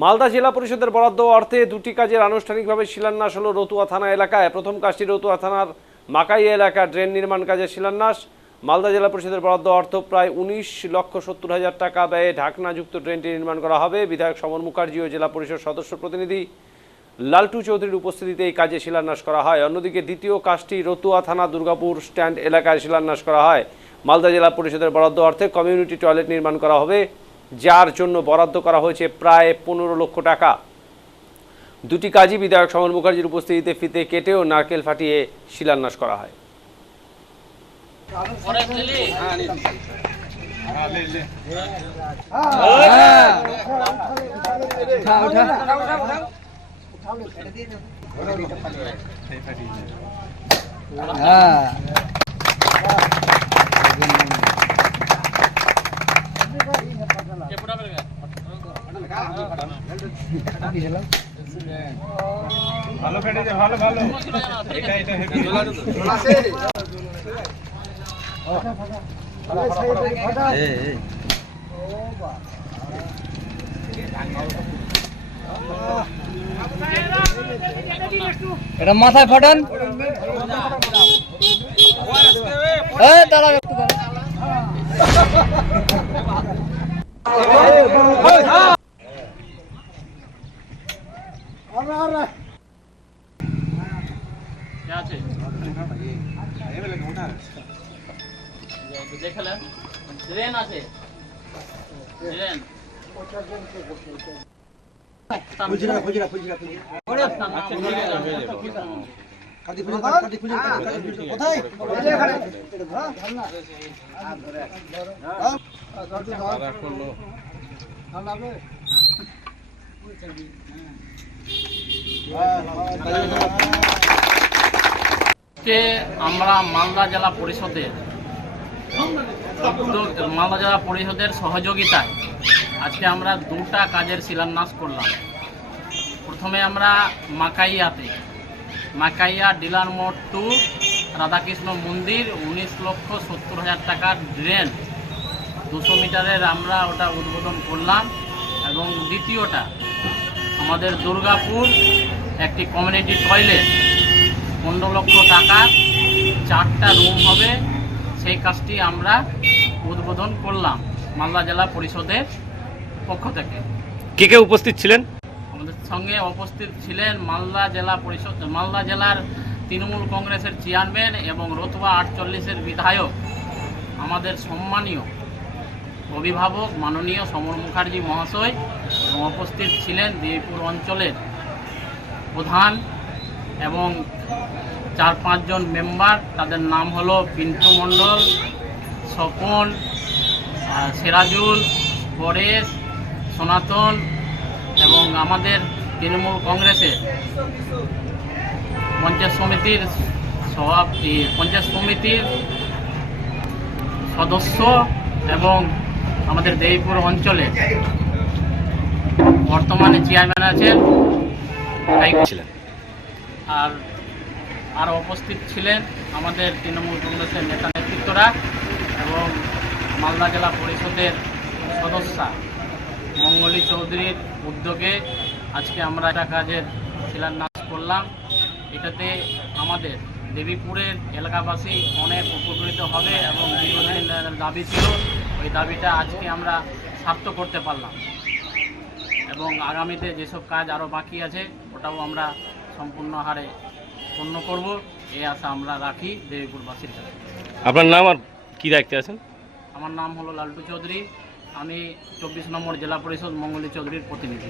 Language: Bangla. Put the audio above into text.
মালদা জেলা পরিষদের বরাদ্দ অর্থে দুটি কাজের আনুষ্ঠানিকভাবে শিলান্যাস হলো রতুয়া থানা এলাকায়। প্রথম কাজটি রতুয়া থানার মাকাইয়া এলাকা ড্রেন নির্মাণ কাজের শিলান্যাস। মালদা জেলা পরিষদের বরাদ্দ অর্থ প্রায় 19,70,000 টাকা ব্যয়ে ঢাকনাযুক্ত ড্রেনটি নির্মাণ করা হবে। বিধায়ক সমর মুখার্জি ও জেলা পরিষদ সদস্য প্রতিনিধি লালটু চৌধুরীর উপস্থিতিতে এই কাজে শিলান্যাস করা হয়। অন্যদিকে দ্বিতীয় কাজটি রতুয়া থানা দুর্গাপুর স্ট্যান্ড এলাকায় শিলান্যাস করা হয়। মালদা জেলা পরিষদের বরাদ্দ অর্থে কমিউনিটি টয়লেট নির্মাণ করা হবে, যার জন্য বরাদ্দ করা হয়েছে প্রায় 15 লক্ষ টাকা। দুটি কাজই বিধায়ক সমর মুখার্জির উপস্থিতিতে ফিতে কেটে ও নারকেল ফাটিয়ে শিলান্যাস করা হয়। ভালো ফেটেছে, ভালো ভালো। এটা এটা হেভি। এটা মাথায় ফাটান। দাঁড়া একটু দেখলেন ট্রেন আছে, ট্রেন আমরা মালদা জেলা পরিষদের সহযোগিতায় আজকে আমরা দুটা কাজের শিলান্যাস করলাম। প্রথমে আমরা মাকাইয়া ডিলার মোড় টু রাধাকৃষ্ণ মন্দির 19,70,000 টাকার ড্রেন 200 মিটারের আমরা ওটা উদ্বোধন করলাম। এবং দ্বিতীয়টা আমাদের দুর্গাপুর একটি কমিউনিটি টয়লেট 15 লক্ষ টাকার 4টা রুম হবে, সেই কাজটি আমরা উদ্বোধন করলাম মালদা জেলা পরিষদের পক্ষ থেকে। কে কে উপস্থিত ছিলেন? আমাদের সঙ্গে উপস্থিত ছিলেন মালদা জেলার তৃণমূল কংগ্রেসের চেয়ারম্যান এবং রতুয়া 48-এর বিধায়ক, আমাদের সম্মানীয় অভিভাবক মাননীয় সমর মুখার্জি মহাশয়, এবং উপস্থিত ছিলেন দেবীপুর অঞ্চলের প্রধান এবং 4-5 জন মেম্বার। তাদের নাম হলো পিন্টু মণ্ডল, স্বপন, সিরাজুল, পরেশ, সনাতন এবং আমাদের তৃণমূল কংগ্রেসের পঞ্চায়েত সমিতির সদস্য এবং আমাদের দেবীপুর অঞ্চলে বর্তমানে চেয়ারম্যান আছেন আর উপস্থিত ছিলেন আমাদের তৃণমূল কংগ্রেসের নেতা নেতৃত্বরা এবং মালদা জেলা পরিষদের সদস্যা মঙ্গলী চৌধুরীর উদ্যোগে আজকে আমরা একটা কাজের শিলান্যাস করলাম। এটাতে আমাদের দেবীপুরের এলাকাবাসী অনেক উপকৃত হবে এবং দীর্ঘদিনের দাবি ছিল, ওই দাবিটা আজকে আমরা সার্থক করতে পারলাম। এবং আগামীতে যেসব কাজ আরও বাকি আছে ওটাও আমরা সম্পূর্ণ হারে পূর্ণ করব, এই আশা আমরা রাখি দেবীপুরবাসীর কাছে। আপনার নাম আর কি দায়িত্বে আছেন? আমার নাম হলো লালটু চৌধুরী, আমি 24 নম্বর জেলা পরিষদ মঙ্গলী চৌধুরীর প্রতিনিধি।